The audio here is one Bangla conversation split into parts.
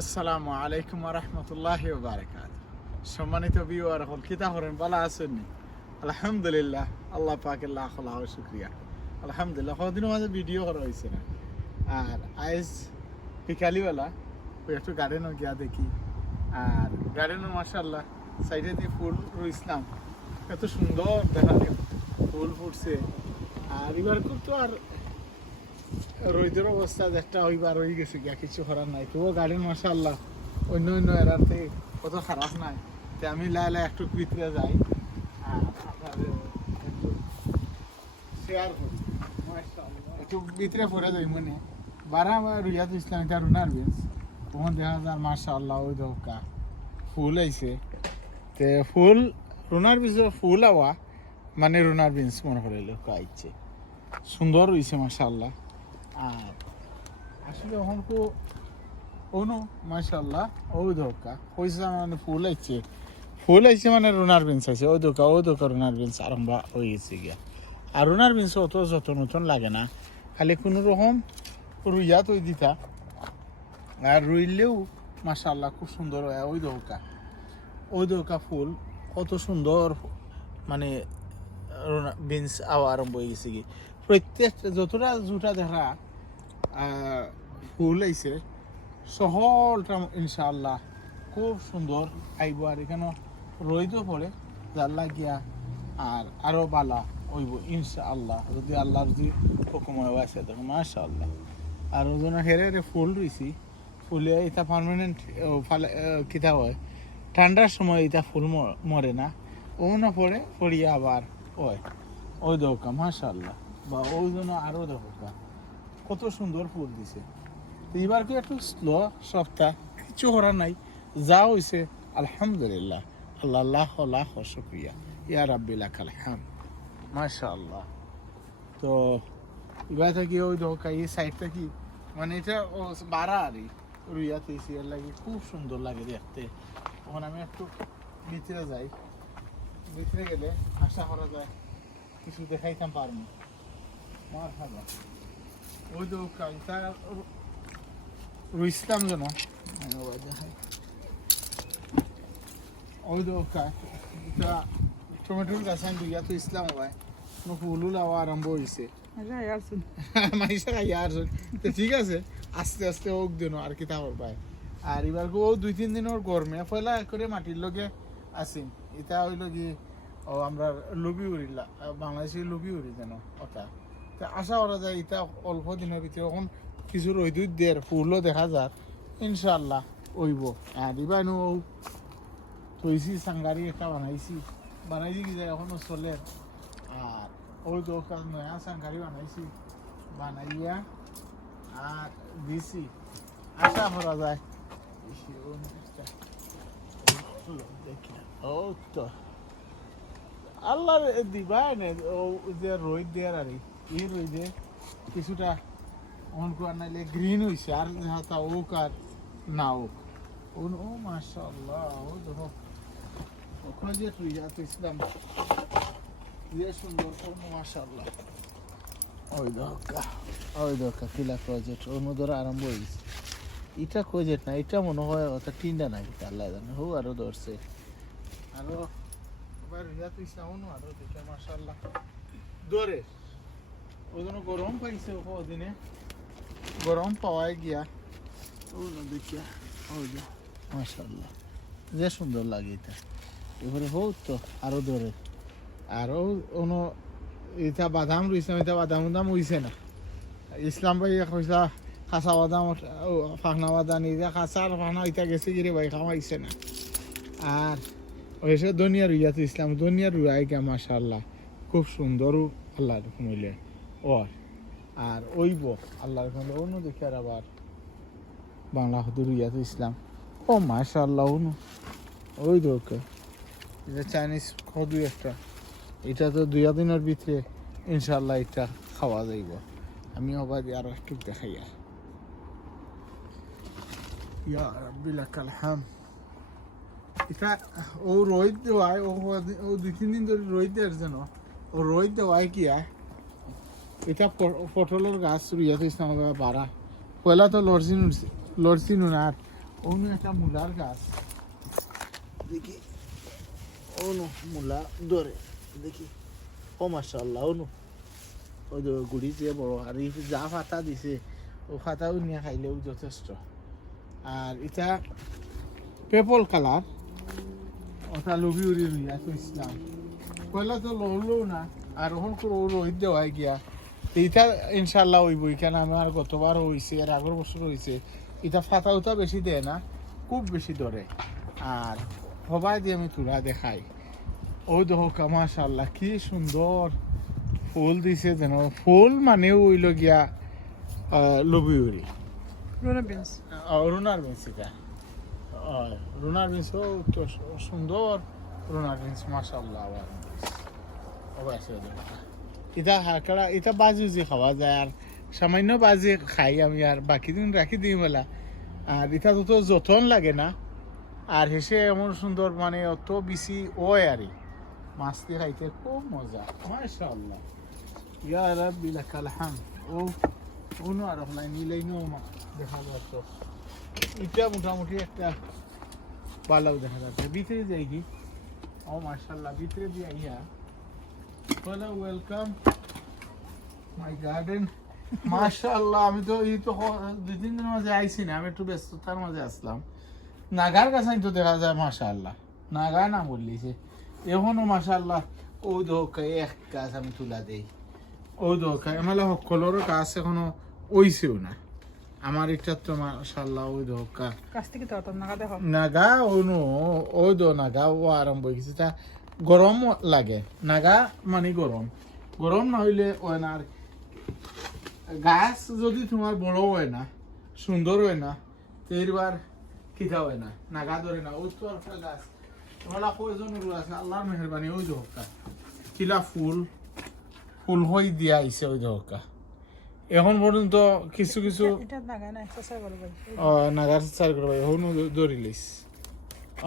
আসসালামু আলাইকুম রহমতুল্লাহ বারাকাত সম্মানিত ভিউয়ার হল কিতা করেন? ভালো আছেন আলহামদুলিল্লাহ, আল্লাহ লাখ লাখ শুক্রিয়া। আলহামদুলিল্লাহ কদিন মাঝে ভিডিও করা হয়েছে না? আর আইজ বিকালিবেলা, ওই একটু গার্ডেনও গিয়া দেখি। আর গার্ডেনও মাসাল্লাহ সাইডে দিয়ে ফুল রইছিলাম। এত সুন্দর দেখা ফুল ফুটছে। আর এবার খুব তো আর রোদের অবস্থা একটা হইবার হয়ে গেছে গিয়া কিছু করার নাই। তবুও গার্ডেন মাসাল্লাহ অন্য অন্য থেকে কত খারাপ নাই। তে আমি লাই লাই একটু ভিতরে যাই আর আপনাদের একটু শেয়ার করি। একটু ভিতরে পড়ে যাই মনে। বারা রুইয়াত ইসলাম এটা রুনার বেঞ্চ তখন দেখা যায় মাশাআল্লাহ ওই দোকা ফুল আইছে। তে ফুল রুনার বিঞ্চ ফুল আওয়া মানে রুনার বিঞ্চ মনে করে লোক আইছে। সুন্দর হয়েছে মাশাআল্লাহ। আর আসলে কো অনু, মাশাআল্লাহ, ওই দোকা পয়সা মানে ফুল আইছে। ফুল আইছে মানে রুনার বেঞ্চ আছে ওই দোকা ওই দোকা রুনার বেঞ্চ আরম্ভ হয়ে গেছে গিয়া। আর রুনার বেঞ্চ অত যতন নতুন লাগে না। খালি কোনো রকম রুইয়া তৈ দিতা। আর রুইলেও, মাশাআল্লাহ, খুব সুন্দর হয়। ওই দোকা ওই দোকা ফুল কত সুন্দর মানে বিনস আওয়া আরম্ভ হয়ে গেছে কি প্রত্যেক যতটা জুটা দেখা ফুল আইছে। সহলটা ইনশাআল্লাহ খুব সুন্দর। আইব আর এখানে রইতো পড়ে, যার লাগিয়া আর আরও বালা হইব ইনশাআল্লাহ। যদি আল্লাহ যদি হুকুম আছে তখন মাশাআল্লাহ। আর ওজন হেরে হেরে ফুল রইছি। ফুলে এটা পার্মানেন্ট ফালে কিতা হয়? ঠান্ডার সময় এটা ফুল মরে না। ও না পড়ে পড়িয়ে আবার ওই ওই দোকা, মাশাআল্লাহ। বা ওই জন্য আরও দোকা। কত সুন্দর ফুল দিছে। এবার কি একটু স্লো সপ্তাহ কিছু করার নাই। যা হইছে, আলহামদুলিল্লাহ। আল্লাহ লাখ লাখ শুক্রিয়া। ইয়া রাব্বিল আলহাম মাশাআল্লাহ। তো এবার থাকি ওই দোকা এই সাইডটা কি মানে এটা ও বাড়া আরই রুইয়াতে এর লাগে খুব সুন্দর লাগে দেখতে। তখন আমি একটু ভিতরে যাই। ভিতরে গেলে আশা করা যায়, কিছু দেখাইতাম পারব মার হাবা রুইসলাম যেন ওই তো এটা টমেটোর গাছ আমি দুইয়া তো ইসলাম হয় কোনো ফুলও লাওয়া আরম্ভ তো ঠিক আছে আস্তে আস্তে ওক দিন আর কি তাহর ভাই আর এবার ও দুই তিন দিন ওর গরমে পয়লা করে মাটির লগে আসিন এটা হইল কি ও আমরা লুবি উড়িলা বাংলাদেশি লুবি উড়ি যেন ওটা আশা করা যায় এটা অল্প দিনের ভিতরে এখন কিছু রইদুই দের ফুলও দেখা যাক। ইনশাল্লাহ ওইব আর এবার নো তৈছি সাংগারি একটা বানাইছি। বানাইছি কি যায় এখনও চলে। আর ওই তো নয়া সাংগারি বানাইছি। বানাইয়া আর দিছি। আশা করা যায়। ও তো। আল্লাহ দিবাই নে ও যে রোদ দেয়ার আর এই রোদে কিছুটা অন করার নাইলে গ্রিন হইছে, আর হাতা ওক আর না ওক ও ও, মাশাআল্লাহ, ও, দেখো। ওখানে যে তুই যা তুই ইসলাম যে সুন্দর, ও, মাশাআল্লাহ। ওই দরকার কিলা প্রজেক্ট ওর মধ্যে আরম্ভ হয়ে গেছে এটা প্রজেক্ট না, এটা মনে হয় ওটা তিনটা নাই আল্লাহ জানে। হো, আরও ধরছে। আরও এবার রিয়া তুই সাউন্ড আরও দেখে, মাশাআল্লাহ। ধরে। ওই জন্য গরম পাইছে ও দিনে গরম পাওয়ায় গিয়া। দেখিয়া ওই যে সুন্দর লাগে এটা। এবারে হোক তো আরও ধরে। আরও অন্য এটা বাদাম রইছে এটা বাদাম দাম হইছে না। ইসলাম ভাই কইসা খাসা বাদাম ও, ফাঁকনা বাদাম এটা খাসা আর ফাঁকনা এটা গেছে গিরে ভাই খাওয়াইছে না। আর ওইসে দুনিয়া রুইয়াতে ইসলাম দুনিয়া রুয়াই গা মাশাআল্লাহ। খুব সুন্দর আল্লাহ রকমিলে ও আর ওইব আল্লাহ রকমিলে অন্য দেখে আর আবার বাংলা হতে রুইয়াতে ইসলাম। ও মাশাআল্লাহ অনু ওই দোকে এটা চাইনিজ খদু একটা। এটা তো দুই দিনের ভিতরে ইনশাল্লাহ এটা খাওয়া যাইব। আমি আবার আর একটু দেখাই আর। ইয়া এটা ও রোহিত দেওয়ায়, ও দুই তিন দিন ধরে রোহিত দেওয়ার যেন ও রোহিত দেওয়ায় কি আয় এটা পটলের গাছ রুইয়াতে ইসলাম বাড়া পয়লা তো লড়ছি লড়ছি আর অন্য একটা মূলার গাছ। দেখি। অনু মূলা ধরে দেখি। ও মাশাল্লাহ অনু ওই গুড়ি যে বড় আর যা ফাতা দিছে ও ফাতাও নিয়ে খাইলেও যথেষ্ট। আর এটা পেপল কালার ওটা লবি উড়ি রইয়া ইসলাম পয়লা তো লড়লো না। আর ওখান করে রোহিত দেওয়াই গিয়া। তো ইটা ইনশাল্লাহ হইব এখানে আমার গতবার হয়েছে এর আগের বছর হয়েছে এটা ফাতা উতা বেশি দেয় না খুব বেশি ধরে। আর সবাই দিয়ে আমি তুলা দেখাই ও দেখো মাশাল্লাহ কি সুন্দর ফুল দিছে যেন। ফুল মানেও হইল গিয়া লবি উড়ি Rona beans. রুনার বিনস এটা। রুনার বিনসও তো সুন্দর রুনার বিন্স মাশাল্লাহ আবার। এটা হাকড়া এটা বাজি যে খাওয়া যায় আর সামান্য বাজি খাই আমি আর বাকি দিন রাখি দিই মেলা আর এটা তো যতন লাগে না। আর হেসে এমন সুন্দর মানে অত বেশি ওয় আর মাছ দিয়ে খাইতে খুব মজা। মাশাল্লাহ ইয়া রাব্বি লাকাল ও উনো আর হলাই নিলেই নো মা, দেখা যাচ্ছে এটা মোটামুটি একটা ভালো দেখা যাচ্ছে ভিতরে যাই কি? ও মাশাল্লাহ ভিতরে দিয়ে ইয়া। হ্যালো ওয়েলকাম মাই গার্ডেন মাশাল্লাহ আমি তো এই তো দুই তিন দিনের মাঝে আইছি না আমি একটু ব্যস্ততার মাঝে আসলাম। নাগার কাছে তো দেখা যায় মাশাল্লাহ নাগা না বললিছে এখনও মাশাল্লাহ ওই দোকা এক গাছ আমি তুলা দেই। ওই দোকা এমালে সকলেরও গাছ এখনও ওইছেও না। আমার এটা তো মাশাল্লাহ ওই দোকা naga দেখো নাগা ওনো ওই দো নাগা ও আরম্ভ হয়ে গেছে তা গরম লাগে নাগা মানে গরম। গরম না হইলে আর গাছ যদি তোমার বড় হয় না সুন্দর হয় না তো এবার কিতা হয় না? নাগা ধরে না ওই তো একটা গাছ। তোমার কয়জন আছে আল্লাহর মেহরবানি ওই দোকা কিলা ফুল ফুল হই দিয়া আইছে ওই দোকা এখন পর্যন্ত কিছু কিছু নাগার চার করে হনু ধরি লইস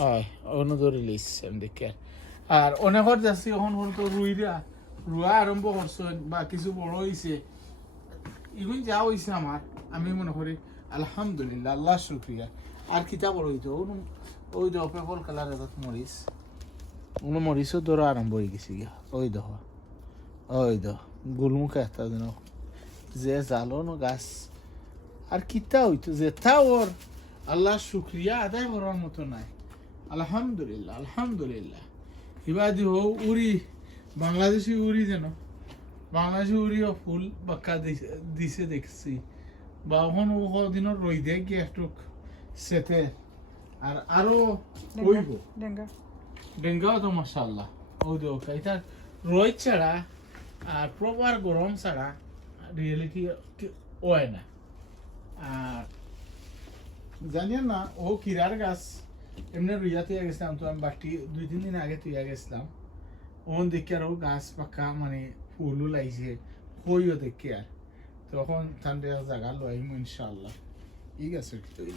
আয় হনু ধরি লইস আমি দেখি। আর অনেকর যাচ্ছি এখন পর্যন্ত রুইরা রুয়া আরম্ভ করছে বা কিছু বড় হইছে ইগুন যা হইছে আমার আমি মনে করি, আলহামদুলিল্লাহ, আল্লাহ শুক্রিয়া আর কিতা বড় হইতো ওই পেপল কালার এত মরিস ওগুলো মরিচও ধরো আরম্ভ হয়ে গেছে ওই দেহ ওই দেহ গুলমুখে একটা দিন যে জালনো গাছ। আর কিতা হইতো যে তা ওর আল্লাহ শুক্রিয়া আদায় করার মতো নাই। আলহামদুলিল্লাহ আলহামদুলিল্লাহ। ইবাদি হো উড়ি বাংলাদেশি উড়ি যেন। বাংলাদেশি উড়িও ফুল বাক্কা দিছে- দেখছি। বা ওখান ও দিনের রই দিয়ে গিয়ে একটু সেতে। আর আরও হইব ডেঙ্গা। ডেঙ্গাও তো মাসাল্লাহ ওই তো এটা রোদ ছাড়া আর প্রপার গরম ছাড়া রিয়েলিটি হয় না। আর জানিয়ে না ও কিরার গাছ। এমনি রুইয়া তুই গেছিলাম তো, আমি বাটি দুই, তিন দিন আগে তুই গেছিলাম। ওন দেখি আর গাছ পাকা মানে ফুলও লাগছে কইও দেখি আর। তখন তান্ডে জায়গা লইম ইনশাল্লাহ ঠিক আছে। তৈরি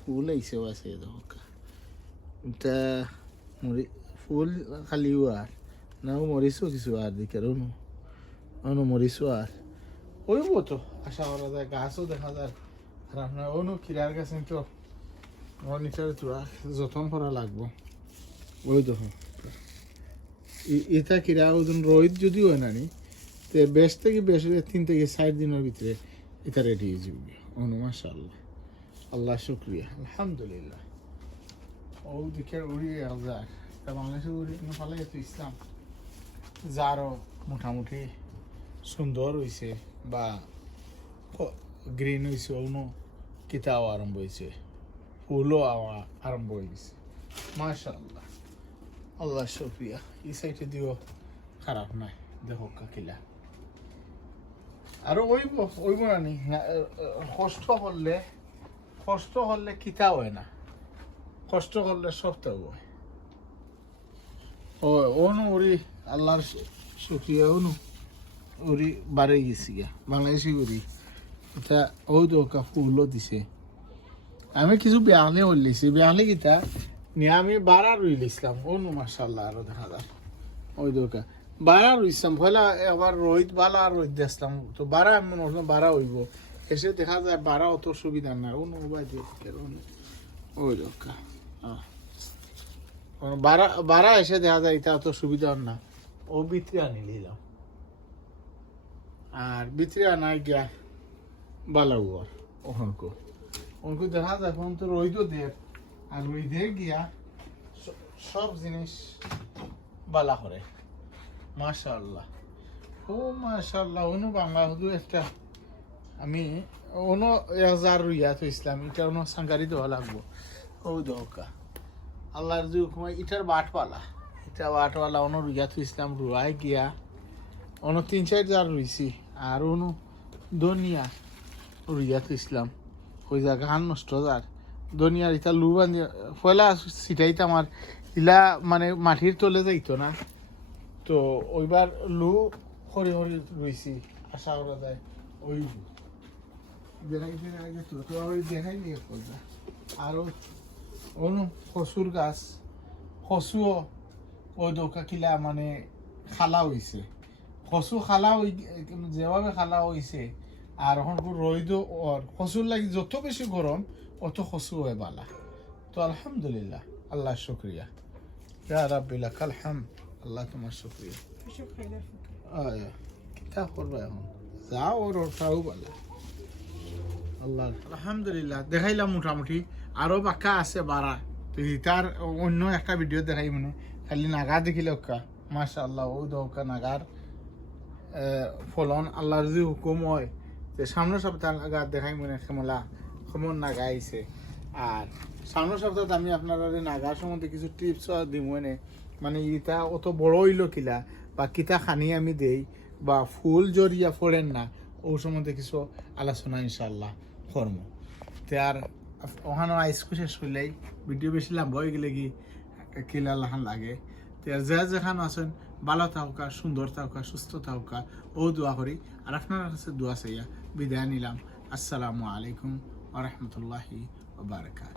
ফুল আইছে আছে এটা মরি, ফুল খালিও আর নাও মরিছো কিছু আর দিকে অনু অনু মরিছো আর। ওইব তো, আশা করা যায়, গাছও দেখা যায়। আপনার অনু কিরার গাছ তো নিচে তোরা যত্ন করা লাগবো। ওই দেখো এটা কিরা ওজন রোহিত যদি হয় না তে বেশ থেকে বেশ তিন থেকে ষাট দিনের ভিতরে এটা রেডি হয়ে যাবে অনু মাশাআল্লাহ। আল্লাহ শুক্রিয়া আলহামদুলিল্লাহ। ও দিকে উড়িয়ে তা বাংলাদেশে উড়িয়ে ফালে তো ইসলাম যারও মোটামুটি সুন্দর হয়েছে বা গ্রিন হয়েছে অন্য কিতাও আরম্ভ হয়েছে ফুলও আরম্ভ হয়ে গেছে মাশাআল্লাহ আল্লাহ শুক্রিয়া এই সাইডে দিও খারাপ নাই দেখো কাকিলা আৰু ওইব ওইব নানি কষ্ট করলে কষ্ট করলে কিতা হয় না কষ্ট করলে সবটা হয় ও অনু ওরি আল্লাহর শুক্রিয়া অনু ওরি বাড়ে গেছি গিয়া বাংলাদেশি ওরি এটা ওই তো দিছে। আমি কিছু বেয়ালে উল্লেছি বেয়ালে কিতা? নিয়ে আমি বাড়া রুই লিছিলাম। অনু মাসাল্লাহ আরও দেখা যায় ওই দোকা বাড়া রুইছিলাম পয়লা এবার রোহিত বালা আর রোহিত দেখলাম তো বাড়া আমি মনে বাড়া হইব। এসে দেখা যায় বাড়া অত সুবিধা না ও নৌবাই ওই রক্ষা বাড়া বাড়া এসে দেখা যায় এটা অত সুবিধা না ও ভিতরে আনি নিলাম আর ভিতরে আনাই গিয়া বালা উয়ার ওখানকো ওখানকো দেখা যায় এখন তো রইদ দের আর রইদে গিয়া সব জিনিস বালা করে। মাশাআল্লাহ। ও মাশাআল্লাহ, অনু বাংলা শুধু একটা আমি অনো হাজার রুইয়া তো ইসলাম এটা অন্য সাংগারি দেওয়া লাগবো। ও দরকার। আল্লাহর যে হুকুমায় ইটার বাটওয়ালা। ইটা বাটওয়ালা অন্য রুইয়া তো ইসলাম রুয়াই গিয়া। অন্য তিন চার জার রুইছি। আর অনু দনিয়া রুইয়া তো ইসলাম। ওই জায়গা হান নষ্ট যার দনিয়ার ইটা লু বান্ধি পয়লা সিটাইতে আমার ইলা মানে মাটির তলে যাইতো না। তো ওইবার লু হরি হরি রইছি, আশা করা যায়। ওই দেখাই নিয়ে করবা অনু কচুর গাছ। কচুও ওই দোকা মানে খালা হইছে। কচু খালা যেভাবে খালা হইছে আর এখন রইদ ওর কচুর লাগি যত বেশি গরম অত কচু হয় বালা। তো আলহামদুলিল্লাহ আল্লাহ শুক্রিয়া ইয়া রাব্বিল লাকাল হাম আল্লাহ তোমার শুক্রিয়া কিতা করবা এখন? যাও ওর ওঠাও বলা। আল্লাহ, আলহামদুলিল্লাহ, দেখাইলাম মোটামুটি। আরও বাক্কা আছে বাড়া তো তার অন্য একটা ভিডিও দেখাই মানে। খালি নাগা দেখিলে ওকা মাশা আল্লাহ ও দোকা নাগার ফলন আল্লাহর যদি হুকুম হয়। যে সামনের সপ্তাহ নাগা দেখাই মানে খেমলা কেমন নাগা আইছে। আর সামনের সপ্তাহে আমি আপনার নাগার সম্বন্ধে কিছু টিপস দিব মানে মানে ইটা অত বড় হইল কিলা, বা কিতা খানি আমি দেই, বা ফুল জড়িয়া ফোরেন না ও সম্বন্ধে কিছু আলোচনা ইনশাল্লাহ কর্ম তে আর ওখানে আইসকু শেষ করলেই ভিডিও বেশি লাভ হয়ে গেলে কি কিলা লাহান লাগে। তে যা যেখানে আছেন, ভালো থাকা সুন্দর থাকা সুস্থ থাকা ও দোয়া করি। আর আপনার কাছে দোয়া চাইয়া বিদায় নিলাম আসসালামু আলাইকুম ওরহমতুল্লাহি ওবারকাত